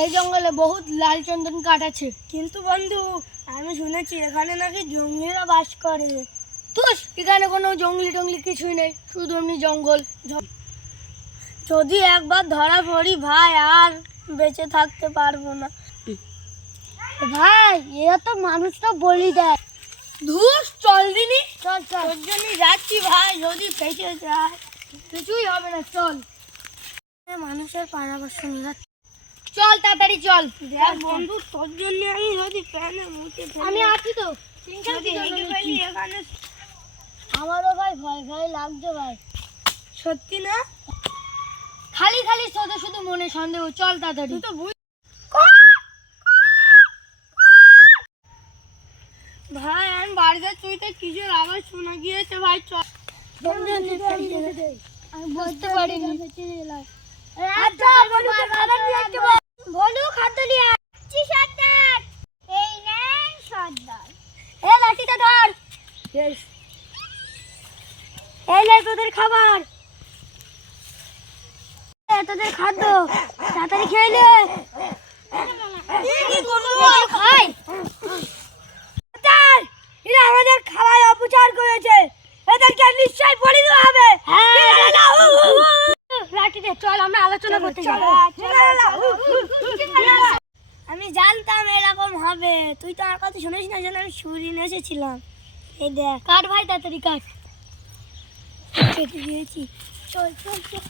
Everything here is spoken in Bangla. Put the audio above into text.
এই জঙ্গলে বহুত লাল চন্দন কাঠ আছে। কিন্তু বন্ধু আমি শুনেছি এখানে নাকি জঙ্গলিরা বাস করে। তুস, এখানে কোনো জঙ্গলি টঙ্গলি কিছুই নেই, শুধু এমনি জঙ্গল। যদি একবার ধরা পড়ি ভাই আর বেঁচে থাকতে পারবো না। ভাই এরা তো মানুষটা বলি দেয়। ধুস, চল দিনি। চল চল, তোর জন্যই যাচ্ছি ভাই, যদি ফেসে যায় কিছুই হবে না, চল। মানুষের পরামর্শ নিয়ে চল তাড়াতাড়ি চল। দেখ বন্ধু, তোর জন্য আমি যদি প্যানে মুখে আমি আছি তো। যদি হেঁটে ফেলি এখানে। আমারও ভাই ভয় ভয় লাগছে ভাই। সত্যি না? খালি খালি শুধু শুধু মনে সন্দেহ। চল তাড়াতাড়ি। তুই তো ভাই আমি বাড়িতে চুইতে কিসের আওয়াজ শোনা গিয়েছে ভাই। চল আমি বুঝতে পারিনি। বলু খাদ্য নিয়ে আসছি সর্দার। এই নেন সর্দার। এই লাঠিটা ধর। এই নে তোদের খাবার, তোদের খাদ্য, তাড়াতাড়ি খেয়ে নে। খাই এরা আমাদের খাবার অপচার করেছে, এদেরকে নিশ্চয়ই বলে দেওয়া হবে। লাঠি দে, চল আমরা আলোচনা করতে যাই। আমি জানতাম এরকম হবে, তুই তো আমার কথা শুনিস না, যেন আমি ছুরি নিয়ে এসেছিলাম। এই দেখ কাট ভাই, তাড়াতাড়ি কাট। কেটে দিয়েছি। চল চল চল।